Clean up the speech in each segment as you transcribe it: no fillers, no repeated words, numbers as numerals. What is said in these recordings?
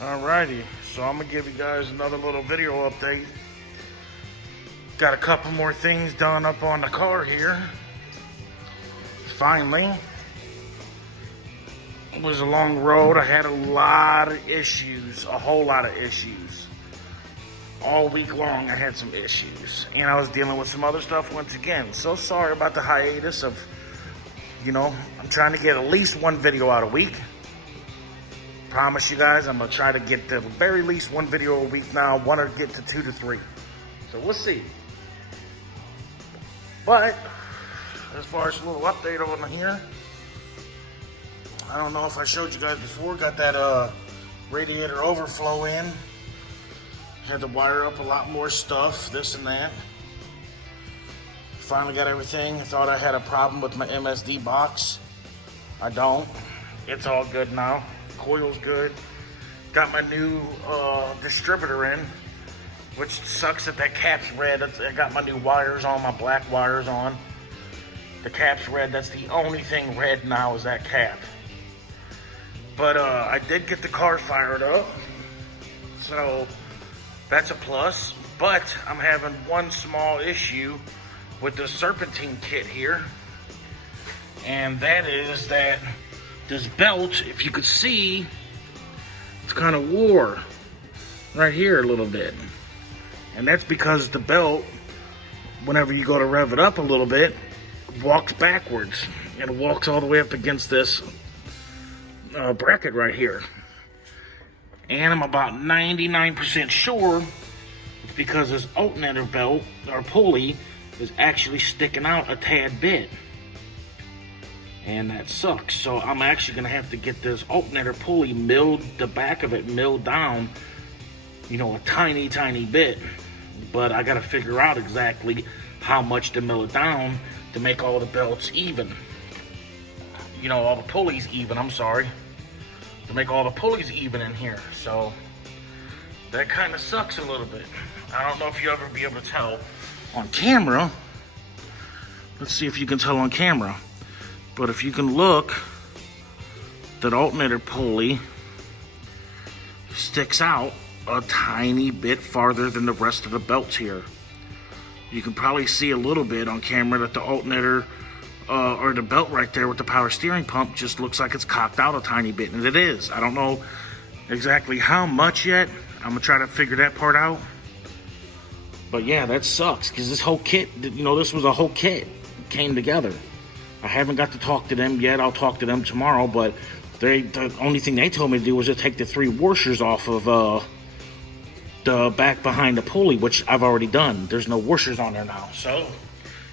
Alrighty, so I'm gonna give you guys another little video update. Got a couple more things done up on the car here. Finally. It was a long road. I had a lot of issues, a whole lot of issues. All week long I had some issues. And I was dealing with some other stuff once again. So sorry about the hiatus of, I'm trying to get at least one video out a week. Promise you guys, I'm gonna try to get to the very least one video a week now. Want to get to 2 to 3. So we'll see. But as far as a little update over here, I don't know if I showed you guys before. Got that radiator overflow in. Had to wire up a lot more stuff, this and that. Finally got everything. Thought I had a problem with my MSD box. I don't. It's all good now. Coil's good. Got my new distributor in, which sucks that cap's red. I got my new wires on, my black wires on. The cap's red. That's the only thing red now is that cap. But I did get the car fired up, so that's a plus. But I'm having one small issue with the serpentine kit here, and that is that this belt, if you could see, it's kind of wore right here a little bit. And that's because the belt, whenever you go to rev it up a little bit, walks backwards. And it walks all the way up against this bracket right here. And I'm about 99% sure it's because this alternator belt, or pulley, is actually sticking out a tad bit. And that sucks. So I'm actually gonna have to get this alternator pulley milled, the back of it milled down, a tiny bit. But I gotta figure out exactly how much to mill it down to make all the belts even. All the pulleys even, I'm sorry. To make all the pulleys even in here. So that kind of sucks a little bit. I don't know if you'll ever be able to tell on camera. Let's see if you can tell on camera. But if you can look, that alternator pulley sticks out a tiny bit farther than the rest of the belts here. You can probably see a little bit on camera that the alternator or the belt right there with the power steering pump just looks like it's cocked out a tiny bit, and it is. I don't know exactly how much yet. I'm gonna try to figure that part out. But yeah, that sucks, because this whole kit, this was a whole kit came together. I haven't got to talk to them yet. I'll talk to them tomorrow, but the only thing they told me to do was to take the 3 washers off of the back behind the pulley, which I've already done. There's no washers on there now,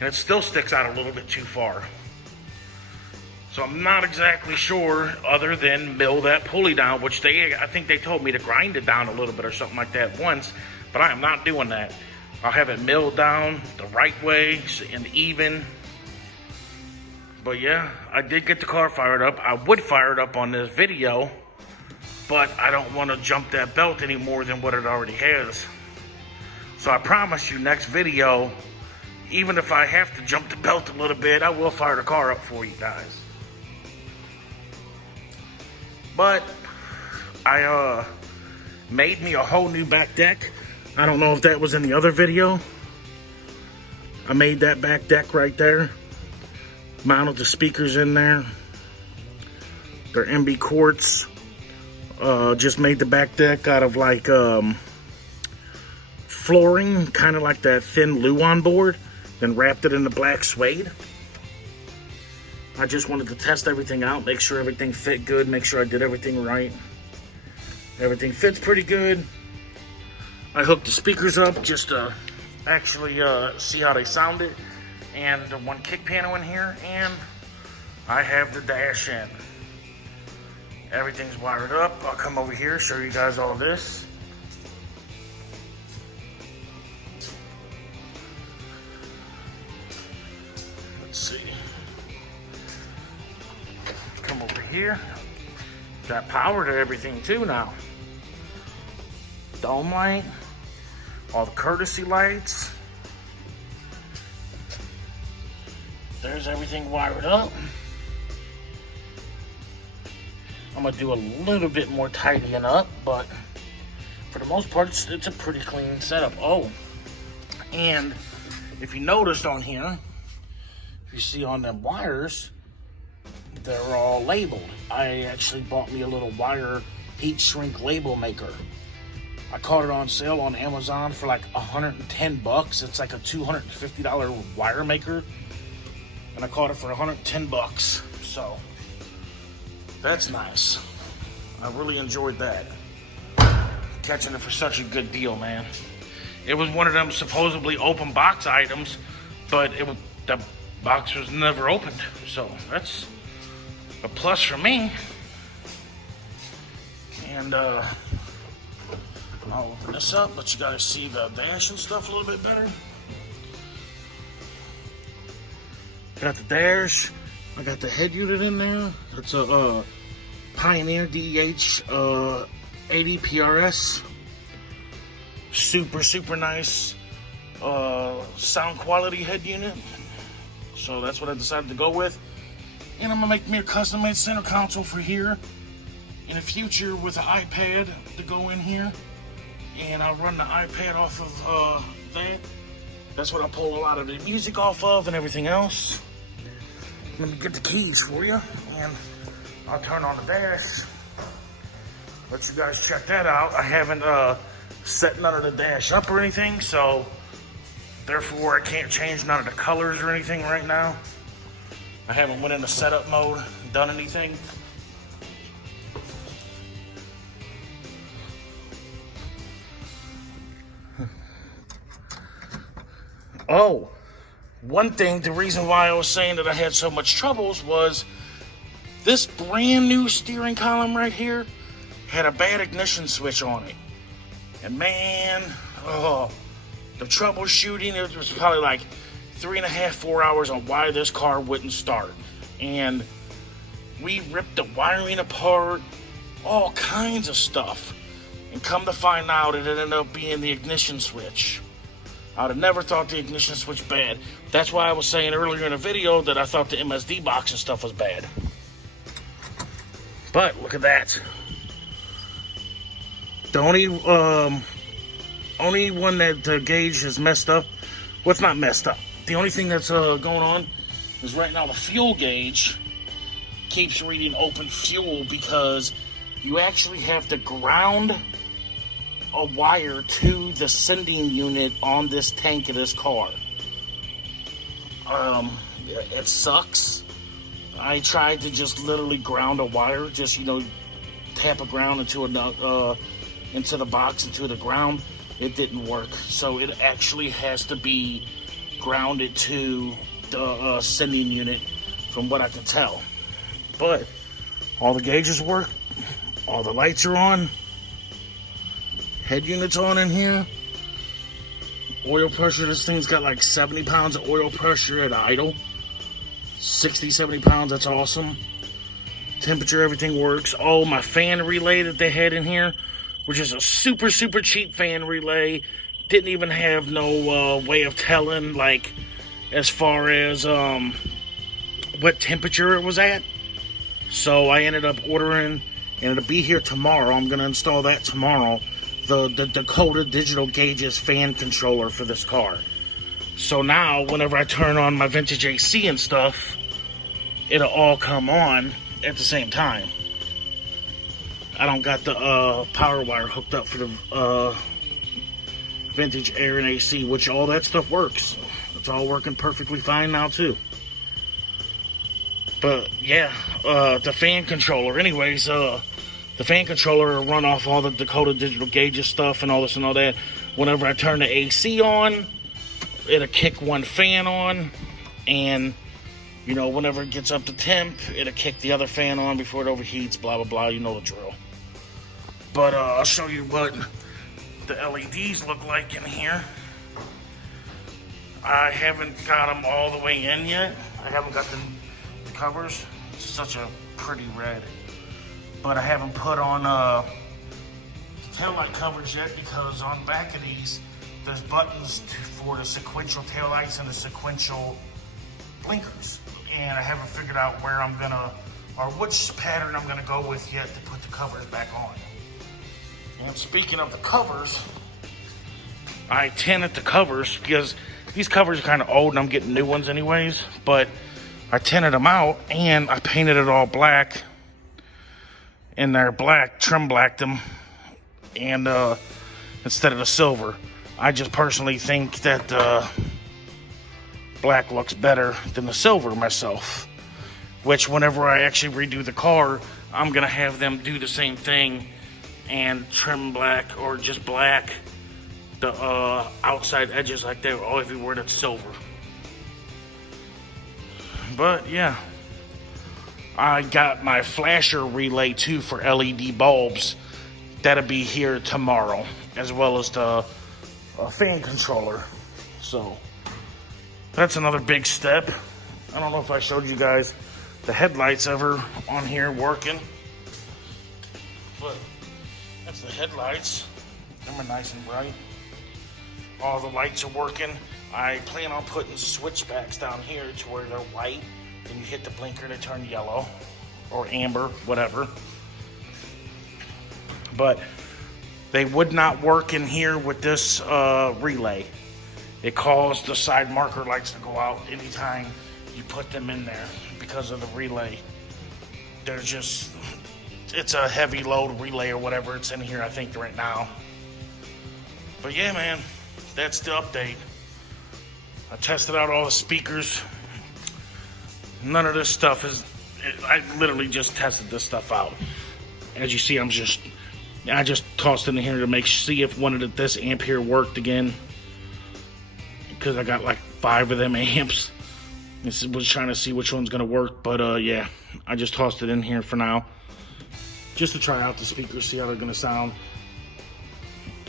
and it still sticks out a little bit too far. So I'm not exactly sure, other than mill that pulley down, which I think they told me to grind it down a little bit or something like that once, but I am not doing that. I'll have it milled down the right way and even. But yeah, I did get the car fired up. I would fire it up on this video, but I don't want to jump that belt any more than what it already has. So I promise you, next video, even if I have to jump the belt a little bit, I will fire the car up for you guys. But I made me a whole new back deck. I don't know if that was in the other video. I made that back deck right there. Mounted the speakers in there. They're MB quartz. Just made the back deck out of like flooring, kind of like that thin Luan board. Then wrapped it in the black suede. I just wanted to test everything out, make sure everything fit good, make sure I did everything right. Everything fits pretty good. I hooked the speakers up just to actually see how they sounded. And the one kick panel in here, and I have the dash in. Everything's wired up. I'll come over here, show you guys all this. Let's see. Come over here. Got power to everything too now. Dome light, all the courtesy lights. There's everything wired up. I'm gonna do a little bit more tidying up, but for the most part, it's a pretty clean setup. Oh, and if you noticed on here, if you see on them wires, they're all labeled. I actually bought me a little wire heat shrink label maker. I caught it on sale on Amazon for like 110 bucks. It's like a $250 wire maker, and I caught it for 110 bucks. So that's nice. I really enjoyed that. Catching it for such a good deal, man. It was one of them supposedly open box items, but the box was never opened. So that's a plus for me. And I'll open this up, but you gotta see the dash and stuff a little bit better. Got the dash. I got the head unit in there. It's a Pioneer DEH 80 PRS. Super nice sound quality head unit. So that's what I decided to go with. And I'm gonna make me a custom made center console for here in the future with an iPad to go in here. And I'll run the iPad off of that. That's what I pull a lot of the music off of and everything else. Let me get the keys for you, and I'll turn on the dash. Let you guys check that out. I haven't set none of the dash up or anything, so therefore I can't change none of the colors or anything right now. I haven't went into setup mode, done anything. Oh, one thing, the reason why I was saying that I had so much troubles was this brand new steering column right here had a bad ignition switch on it. And man, the troubleshooting, it was probably like 3.5, 4 hours on why this car wouldn't start. And we ripped the wiring apart, all kinds of stuff. And come to find out, it ended up being the ignition switch. I'd have never thought the ignition switch bad. That's why I was saying earlier in the video that I thought the MSD box and stuff was bad. But look at that. The only one that the gauge is messed up. Well, it's not messed up. The only thing that's going on is right now the fuel gauge keeps reading open fuel because you actually have to ground a wire to the sending unit on this tank of this car. It sucks. I tried to just literally ground a wire, just tap a ground into the box, into the ground. It didn't work, so it actually has to be grounded to the sending unit, from what I can tell. But all the gauges work, all the lights are on. Head unit's on in here. Oil pressure, this thing's got like 70 pounds of oil pressure at idle. 60, 70 pounds, that's awesome. Temperature, everything works. Oh, my fan relay that they had in here, which is a super cheap fan relay. Didn't even have no way of telling, like, as far as what temperature it was at. So I ended up ordering, and it'll be here tomorrow. I'm going to install that tomorrow. The Dakota Digital Gauges fan controller for this car. So now, whenever I turn on my vintage AC and stuff, it'll all come on at the same time. I don't got the power wire hooked up for the vintage air and AC, which all that stuff works. It's all working perfectly fine now too. But yeah, the fan controller. Anyways, the fan controller will run off all the Dakota Digital Gauges stuff and all this and all that. Whenever I turn the AC on, it'll kick one fan on, and whenever it gets up to temp, it'll kick the other fan on before it overheats, blah blah blah, you know the drill. But I'll show you what the LEDs look like in here. I haven't got them all the way in yet. I haven't got the covers. It's such a pretty red. But I haven't put on the taillight covers yet, because on the back of these, there's buttons for the sequential taillights and the sequential blinkers. And I haven't figured out where I'm gonna or which pattern I'm gonna go with yet to put the covers back on. And speaking of the covers, I tinted the covers because these covers are kind of old and I'm getting new ones anyways, but I tinted them out and I painted it all black. And they're black, trim blacked them, and instead of the silver. I just personally think that black looks better than the silver myself. Which whenever I actually redo the car, I'm gonna have them do the same thing and trim black or just black the outside edges like that, all everywhere that's silver. But yeah, I got my flasher relay too for LED bulbs. That'll be here tomorrow, as well as the fan controller. So that's another big step. I don't know if I showed you guys the headlights ever on here working, but that's the headlights. Them are nice and bright. All the lights are working. I plan on putting switchbacks down here to where they're white. Then you hit the blinker and it turns yellow or amber, whatever. But they would not work in here with this relay. It caused the side marker lights to go out anytime you put them in there because of the relay. There's just, it's a heavy load relay or whatever it's in here, I think, right now. But yeah, man, that's the update. I tested out all the speakers. None of this stuff is, I literally just tested this stuff out. As you see, I just tossed it in here to see if one of this amp here worked again. Because I got like 5 of them amps. This was trying to see which one's gonna work, but yeah, I just tossed it in here for now. Just to try out the speakers, see how they're gonna sound.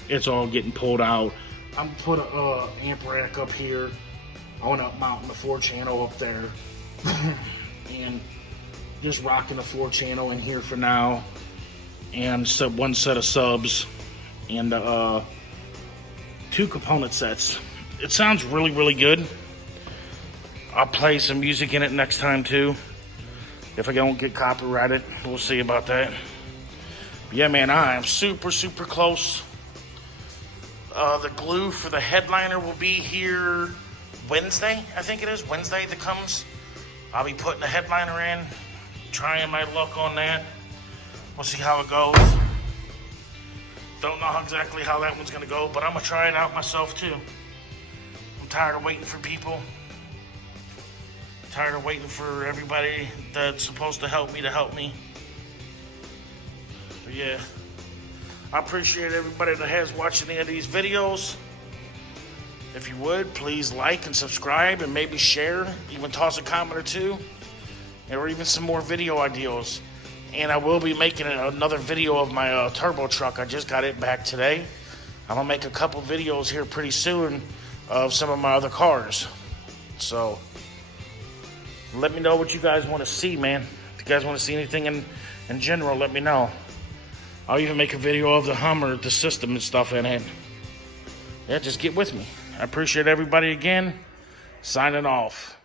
It's all getting pulled out. I'm gonna put a amp rack up here. I wanna mount the 4-channel up there. And just rocking the 4-channel in here for now. And one set of subs. And 2 component sets. It sounds really, really good. I'll play some music in it next time too. If I don't get copyrighted, we'll see about that. But yeah, man, I am super, super close. The glue for the headliner will be here Wednesday, I think it is. Wednesday that comes. I'll be putting the headliner in, trying my luck on that. We'll see how it goes. Don't know exactly how that one's gonna go, but I'm gonna try it out myself too. I'm tired of waiting for people. Tired of waiting for everybody that's supposed to help me. But yeah, I appreciate everybody that has watched any of these videos. If you would, please like and subscribe and maybe share, even toss a comment or two, or even some more video ideas. And I will be making another video of my turbo truck. I just got it back today. I'm gonna make a couple videos here pretty soon of some of my other cars. So let me know what you guys want to see, man. If you guys want to see anything in general, let me know. I'll even make a video of the Hummer, the system and stuff in it. Yeah, just get with me. I appreciate everybody again. Signing off.